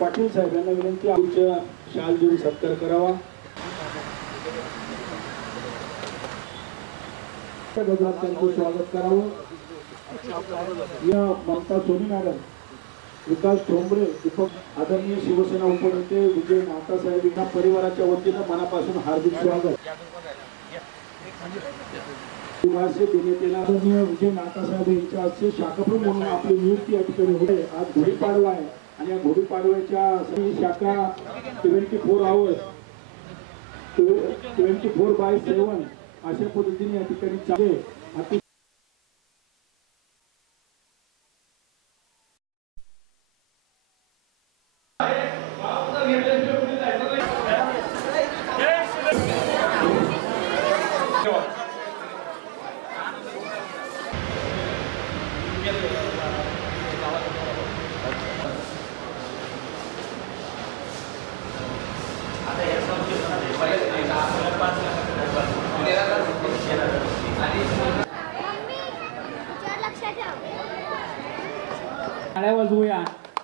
पाटील साहेबांना विनंती आमच्या शाल देऊन सत्कार करावा। त्यांचं स्वागत करावं। या ममता सोनी मॅडम, विकास ठोंबरे, दीपक आदरणीय शिवसेना उपनेते विजय नातासाहेब यांना परिवाराच्या वतीनं मनापासून हार्दिक स्वागत। आदरणीय विजय नातासाहेब यांच्या हस्ते शाखाप्रमुख म्हणून आपली नियुक्ती या ठिकाणी होते। आज गुढीपाडवा आहे आणि या गुढीपाडव्याच्या शाखा 24 आवर्स 24/7 अशा पद्धतीने या ठिकाणी चालेल। वाजवूया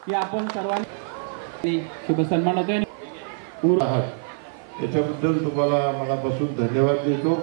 की आपण सर्वांनी शुभ सन्मान होतोय। याच्याबद्दल तुम्हाला मनापासून धन्यवाद देतो।